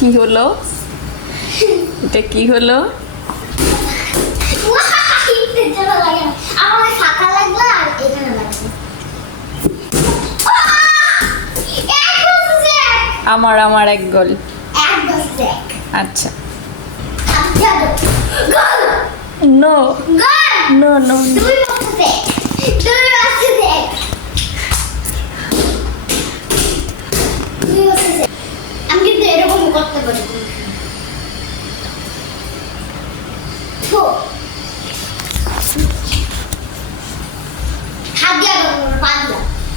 কি হলো? এটা কি হলো? আমার ফাঁকা লাগলো আর এখানে লাগলো। আমার আমার এক গোল। আচ্ছা নো নো নো আমি কিন্তু এরকম করতে পারি।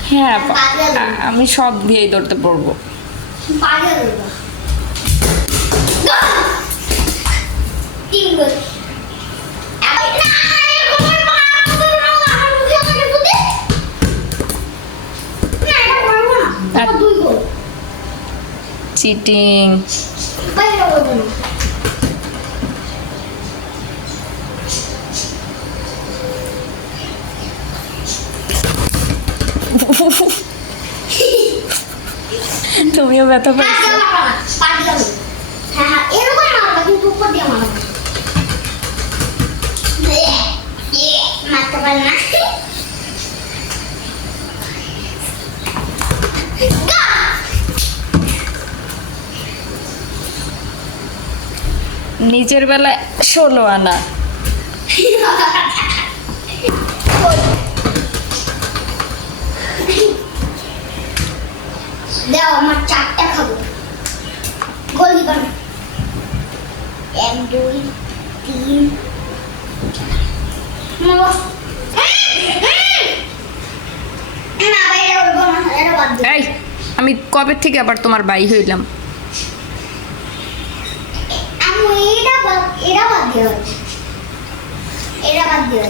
হ্যাঁ আমি সব দিয়েই ধরতে পারবো। চিটিং। তুমিও ব্যথা পাচ্ছ। মারতে পারে না। নিচের বেলায় 16 আনা। দাও আমার 4টা খাবো। গোল দিবা না। 1 2 3 না বাইরে উঠবো না, এটা বাদ দাও। এই আমি কবে থেকে আবার তোমার ভাই হইলাম? আমি এটা বাদ দিও। এটা বাদ দিও।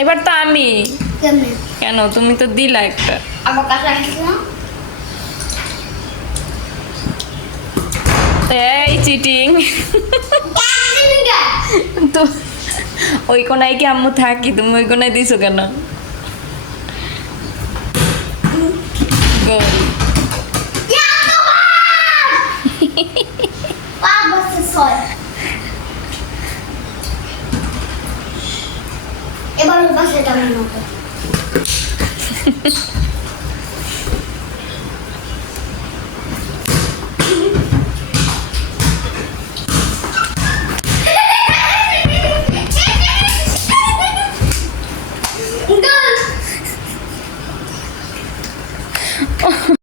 এবার তো আমি। কেমনে? কেন তুমি তো দিলা একটা। আমার কাছে আসছিলাম। এই চিটিং। তো ওই কোনায় কি আম্মু থাকি, তুমি ওই কোনায় দিছো কেন? গোল। এবার ওর পাশে এটা মনে